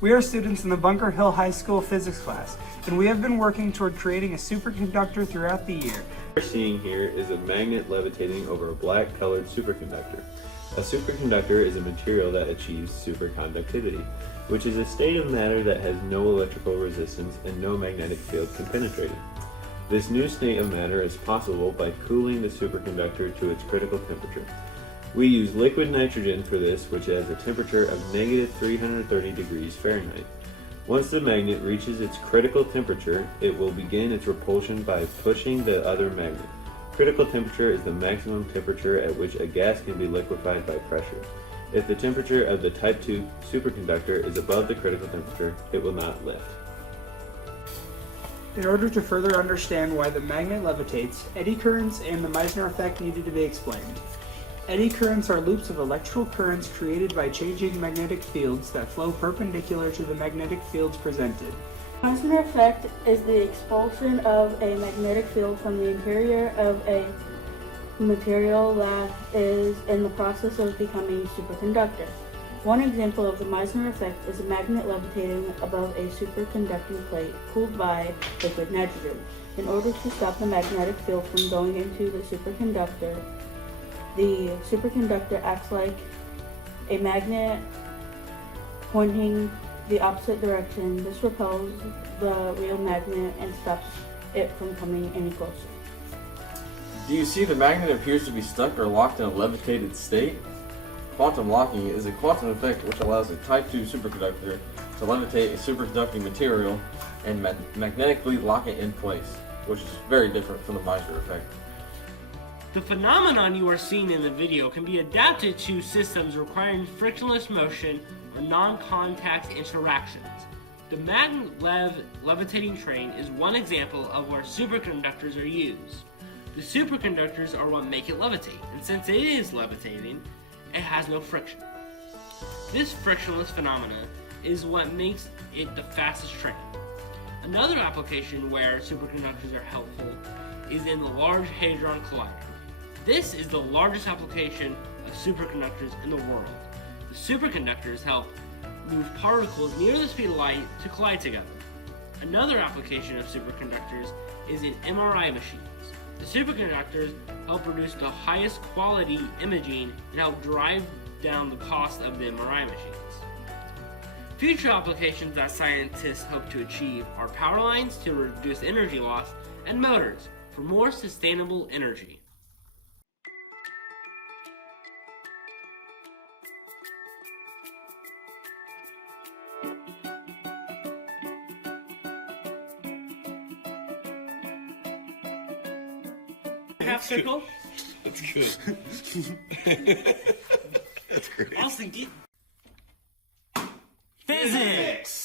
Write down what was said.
We are students in the Bunker Hill High School physics class, and we have been working toward creating a superconductor throughout the year. What we're seeing here is a magnet levitating over a black-colored superconductor. A superconductor is a material that achieves superconductivity, which is a state of matter that has no electrical resistance and no magnetic field can penetrate it. This new state of matter is possible by cooling the superconductor to its critical temperature. We use liquid nitrogen for this, which has a temperature of negative 330 degrees Fahrenheit. Once the magnet reaches its critical temperature, it will begin its repulsion by pushing the other magnet. Critical temperature is the maximum temperature at which a gas can be liquefied by pressure. If the temperature of the Type 2 superconductor is above the critical temperature, it will not lift. In order to further understand why the magnet levitates, eddy currents and the Meissner effect needed to be explained. Eddy currents are loops of electrical currents created by changing magnetic fields that flow perpendicular to the magnetic fields presented. The Meissner effect is the expulsion of a magnetic field from the interior of a material that is in the process of becoming a superconductor. One example of the Meissner effect is a magnet levitating above a superconducting plate cooled by liquid nitrogen. In order to stop the magnetic field from going into the superconductor acts like a magnet pointing the opposite direction. This repels the real magnet and stops it from coming any closer. Do you see the magnet appears to be stuck or locked in a levitated state? Quantum locking is a quantum effect which allows a Type 2 superconductor to levitate a superconducting material and magnetically lock it in place, which is very different from the Meissner effect. The phenomenon you are seeing in the video can be adapted to systems requiring frictionless motion or non-contact interactions. The magnet levitating train is one example of where superconductors are used. The superconductors are what make it levitate, and since it is levitating, it has no friction. This frictionless phenomenon is what makes it the fastest train. Another application where superconductors are helpful is in the Large Hadron Collider. This is the largest application of superconductors in the world. The superconductors help move particles near the speed of light to collide together. Another application of superconductors is in MRI machines. The superconductors help produce the highest quality imaging and help drive down the cost of the MRI machines. Future applications that scientists hope to achieve are power lines to reduce energy loss and motors for more sustainable energy. Half circle? That's good. That's great. Austyn, Physics!